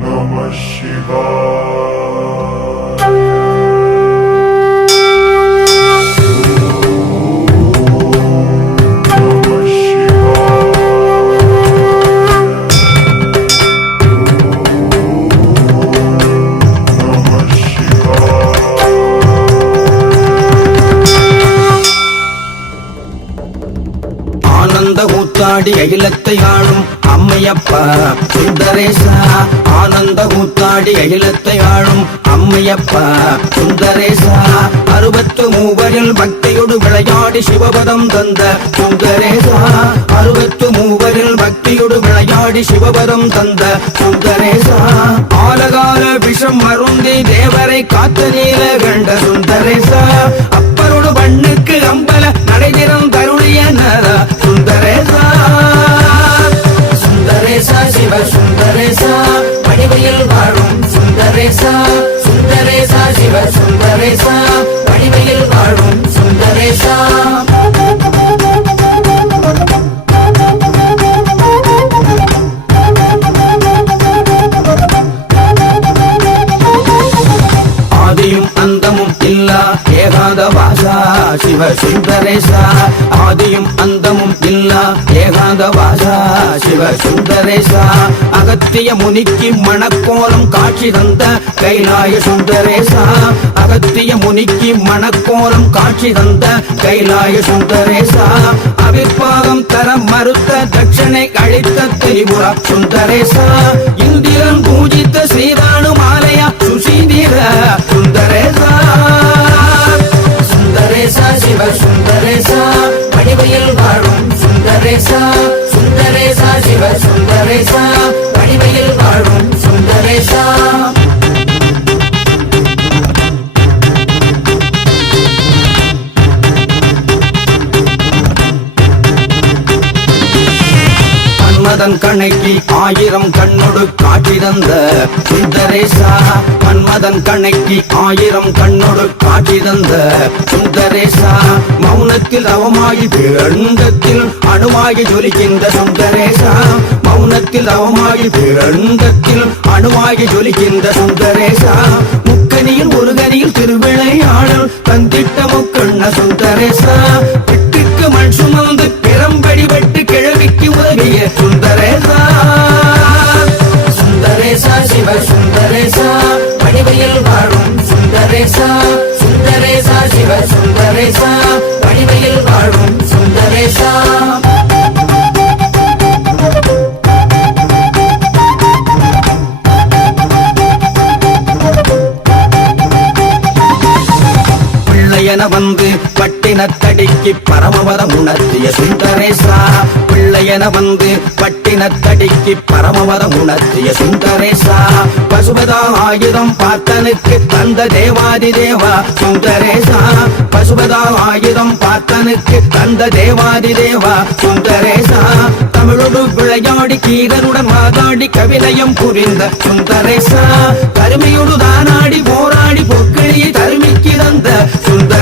Namah Shivaya. ஆனந்த ஊத்தாடி அகிலத்தை ஆளும் அம்மையப்பா சுந்தரேசா. ஆனந்த ஊத்தாடி அகிலத்தை ஆளும் அம்மையப்பா சுந்தரேசா. அறுபத்து மூவரில் பக்தியோடு விளையாடி சிவபதம் தந்த சுந்தரேசா. அறுபத்து மூவரில் பக்தியோடு விளையாடி சிவபதம் தந்த சுந்தரேசா. ஆலகால விஷம் மருந்தி தேவரை காத்த நீல கண்ட சுந்தரேசா. சுந்தரேசா சுந்தரேசா வாசா சிவ சுந்தரேசா ஆதியும் அந்தமும் இல்லா ஏகாந்த வாசா சிவ சுந்தரேசா. அகத்திய முனிக்கு மணக்கோலம் காட்சி தந்த கைலாய சுந்தரேசா. அகத்திய முனிக்கு மணக்கோலம் காட்சி தந்த கைலாய சுந்தரேசா. அவிர்வாகம் தர மறுத்த தட்சணை அழித்த திரிபுர சுந்தரேசா. இந்திரன் பூஜித்த சீதானு மாலையா சுசீந்திர சுந்தரேசா. மன்மதன் கணைக்கு ஆயிரம் கண்ணொடு காட்சி சுந்தரேசா. மன்மதன் கணைக்கு ஆயிரம் கண்ணொடு காட்சி சுந்தரேசா. மௌனத்தில் அவமாகி பேரண்டத்தில் அணுவாகி ஜொலிக்கின்ற சுந்தரேசா. மௌனத்தில் அவமாகி பேரண்டத்தில் அணுவாகி ஜொலிக்கின்ற சுந்தரேசா. முக்கனியில் ஒரு கனியில் திருவிளையாடல் தந்திட்ட முக்கண்ண சுந்தரேசா. வெட்டுக்கு மண் சுமந்து சுந்தரேசா சுந்தரேசா சிவ சுந்தரேசா வடிவையில் வாழும் சுந்தரேசா. பிள்ளையன வந்து பட்டினத்தடிக்கு பரமவரம் உணர்த்திய சுந்தரேசா. பிள்ளையன வந்து பட்டினத்தடிக்கு பரமவரம் உணர்த்திய சுந்தரேசா. பசுபதாம் ஆயுதம் பார்த்தனுக்கு தந்த தேவாதி தேவா சுந்தரேசா. பசுபதாம் ஆயுதம் பார்த்தனுக்கு தந்த தேவாதி தேவா சுந்தரேசா. தமிழோடு விளையாடி கீரனுடன் மாதாடி கவிநயம் புரிந்த சுந்தரேசா. கருமையோடு தானாடி போராடி பொக்கிளியை தருமிக்கு தந்த சுந்தர